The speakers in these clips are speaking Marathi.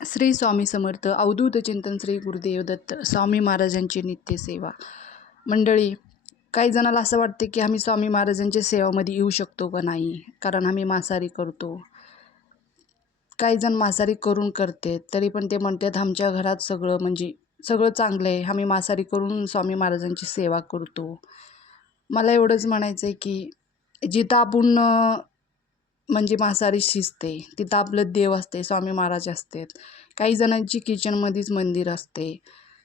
श्री स्वामी समर्थ अवधूत चिंतन श्री गुरुदेव दत्त स्वामी महाराजांची नित्य सेवा मंडळी. काही जणाला असं वाटते की आम्ही स्वामी महाराजांच्या सेवामध्ये येऊ शकतो का नाही, कारण आम्ही मांसाहारी करतो. काही जण मांसाहारी करून करते तरी पण ते म्हणतात आमच्या घरात सगळं चांगलं आहे, आम्ही मांसाहारी करून स्वामी महाराजांची सेवा करतो. मला एवढंच म्हणायचं आहे की जिथं आपण म्हणजे मांसाहारी शिजते तिथं आपलं देव असते, स्वामी महाराज असतात. काही जणांची किचनमध्येच मंदिर असते,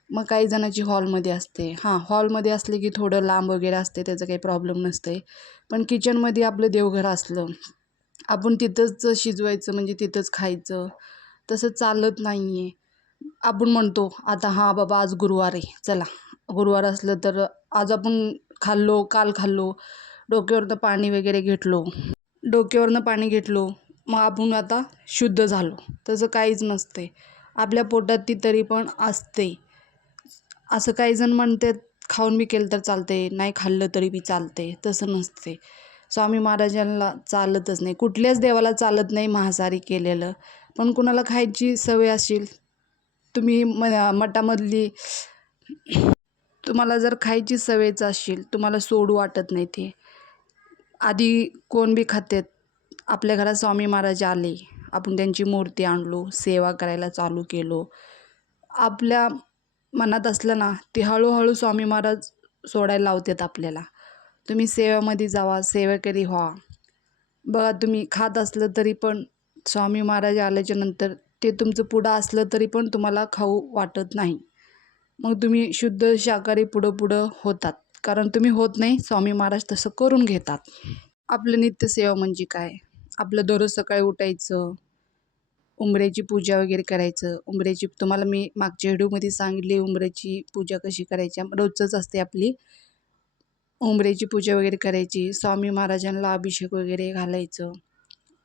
मग काही जणांची हॉलमध्ये असते. हॉलमध्ये असले की थोडं लांब वगैरे असते, त्याचं काही प्रॉब्लेम नसते. पण किचनमध्ये आपलं देवघर असलं, आपण तिथंच शिजवायचं म्हणजे तिथंच खायचं, तसं चालत नाही आहे. आपण म्हणतो आता बाबा आज गुरुवार आहे, चला गुरुवार असलं तर आज आपण खाल्लो, काल खाल्लो, डोक्यावरनं पाणी घेतलो मग आपण आता शुद्ध झालो. तसं काहीच नसते, आपल्या पोटात ती तरी पण असते. असं काही जण म्हणतात खाऊन बी केलं तर चालते, नाही खाल्लं तरी बी चालते. तसं नसते. स्वामी महाराजांना चालतच नाही, कुठल्याच देवाला चालत नाही मांसाहारी केलेलं. पण कुणाला खायची सवय असेल, तुम्ही मठामधली तुम्हाला जर खायची सवयच असेल, तुम्हाला सोडू वाटत नाही ते, आधी कोण बी खातात. आपल्या घरात स्वामी महाराज आले, आपण त्यांची मूर्ती आणलो, सेवा करायला चालू केलो, आपल्या मनात असलं ना ते हळूहळू स्वामी महाराज सोडायला लावतात आपल्याला. तुम्ही सेवेमध्ये जावा, सेवेकरी व्हा. बघा, तुम्ही खात असलं तरी पण स्वामी महाराज आल्याच्या नंतर ते तुमचं पुढं असलं तरी पण तुम्हाला खाऊ वाटत नाही. मग तुम्ही शुद्ध शाकाहारी पुढं होतात, कारण तुम्ही होत नाही, स्वामी महाराज तसं करून घेतात. आपलं नित्यसेवा म्हणजे काय? आपलं दररोज सकाळी उठायचं, उंबऱ्याची पूजा वगैरे करायचं. तुम्हाला मी मागच्या व्हिडिओमध्ये सांगितली उंबऱ्याची पूजा कशी करायची. रोजच असते आपली उंबऱ्याची पूजा वगैरे करायची. स्वामी महाराजांना अभिषेक वगैरे घालायचं,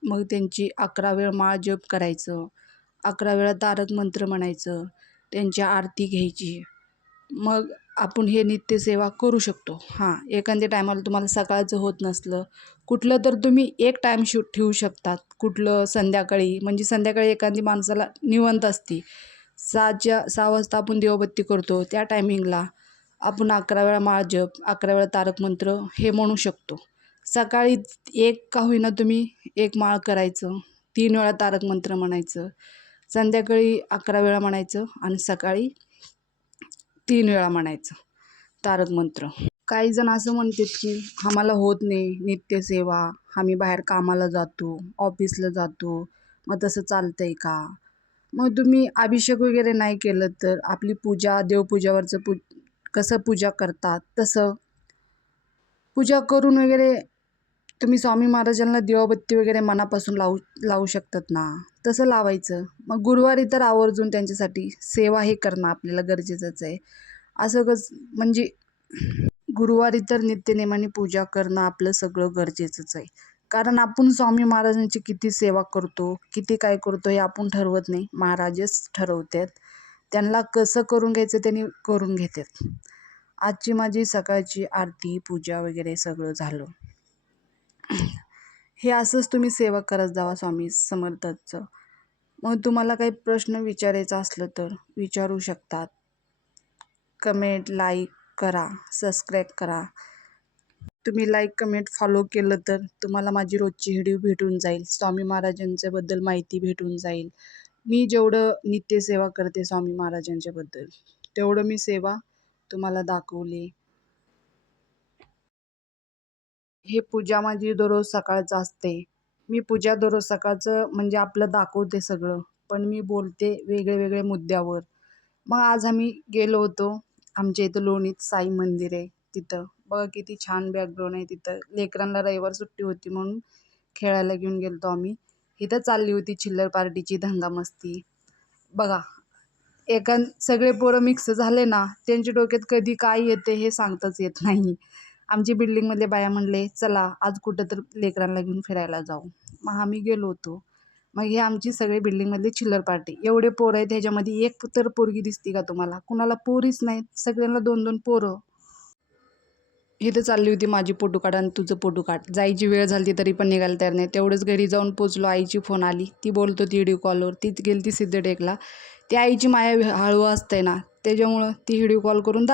मग त्यांची 11 वेळ माळ जप करायचं, 11 वेळा तारक मंत्र म्हणायचं, त्यांची आरती घ्यायची. मग आपण हे नित्यसेवा करू शकतो. एखाद्या टायमाला तुम्हाला सकाळचं होत नसलं कुठलं, तर तुम्ही एक टाईम ठेवू शकतात. कुठलं? संध्याकाळी. म्हणजे संध्याकाळी एखादी माणसाला निवांत असते, 6 वाजता आपण देवबत्ती करतो, त्या टायमिंगला आपण 11 वेळा माळ जप, 11 वेळा तारक मंत्र हे म्हणू शकतो. सकाळी एक का होईना तुम्ही एक माळ करायचं, 3 वेळा तारक मंत्र म्हणायचं, संध्याकाळी 11 वेळा म्हणायचं आणि सकाळी 3 वेळा म्हणायचं तारक मंत्र. काही जण असं म्हणतात की आम्हाला होत नाही नित्यसेवा, आम्ही बाहेर कामाला जातो, ऑफिसला जातो, मग तसं चालतंय का? मग तुम्ही अभिषेक वगैरे नाही केलं तर आपली पूजा, देवपूजावरचं कसं पूजा करतात तसं पूजा करून वगैरे तुम्ही स्वामी महाराजांना दिवाबत्ती वगैरे मनापासून लावू शकतात ना, तसं लावायचं. मग गुरुवारी तर आवर्जून त्यांच्यासाठी सेवा हे करणं आपल्याला गरजेचंच आहे. म्हणजे गुरुवारी तर नित्यनेमाने पूजा करणं आपलं सगळं गरजेचंच आहे. कारण आपण स्वामी महाराजांची किती सेवा करतो, किती काय करतो हे आपण ठरवत नाही, महाराजच ठरवतात. त्यांना कसं करून घ्यायचं त्यांनी करून घेतात. आजची माझी सकाळची आरती, पूजा वगैरे सगळं झालं. हे असंच तुम्ही सेवा करत जावा स्वामी समर्थांचं. मग तुम्हाला काही प्रश्न विचारायचा असलं तर विचारू शकतात. कमेंट, लाईक करा, सबस्क्राईब करा. तुम्ही लाईक, कमेंट, फॉलो केलं तर तुम्हाला माझी रोजची व्हिडिओ भेटून जाईल, स्वामी महाराजांच्याबद्दल माहिती भेटून जाईल. मी जेवढं नित्यसेवा करते स्वामी महाराजांच्याबद्दल तेवढं मी सेवा तुम्हाला दाखवली. हे पूजा माझी दररोज सकाळचं असते. मी पूजा दररोज सकाळचं म्हणजे आपलं दाखवते सगळं, पण मी बोलते वेगळे मुद्द्यावर. मग आज आम्ही गेलो होतो, आमच्या इथं लोणीत साई मंदिर आहे, तिथं बघा किती छान बॅकग्राऊंड आहे. तिथं लेकरांना रविवार सुट्टी होती म्हणून खेळायला घेऊन गेलो आम्ही. इथं चालली होती चिल्लर पार्टीची दंगामस्ती. बघा, सगळे पोरं मिक्स झाले ना, त्यांच्या डोक्यात कधी काय येते हे सांगताच येत नाही. आमची बिल्डिंगमधले बाया म्हणले चला आज कुठं तर लेकरांना घेऊन फिरायला जाऊ. मग आम्ही गेलो होतो. मग हे आमची सगळी बिल्डिंगमधली चिल्लर पार्टी. एवढे पोरं आहेत, ह्याच्यामध्ये एक तर पोरगी दिसती का तुम्हाला? कुणाला पोरीच नाहीत, सगळ्यांना 2-2 पोरं. इथं चालली होती माझी फोटो काढ आणि तुझं फोटो काढ. जायची वेळ झाली तरी पण निघायला तयार नाही. तेवढंच घरी जाऊन पोचलो. आईची फोन आली. ती बोलत होती व्हिडिओ कॉलवर. तीच गेली ती सिद्धटेकला. ती आईची माया हळू असते ना, त्याच्यामुळं ती व्हिडिओ कॉल करून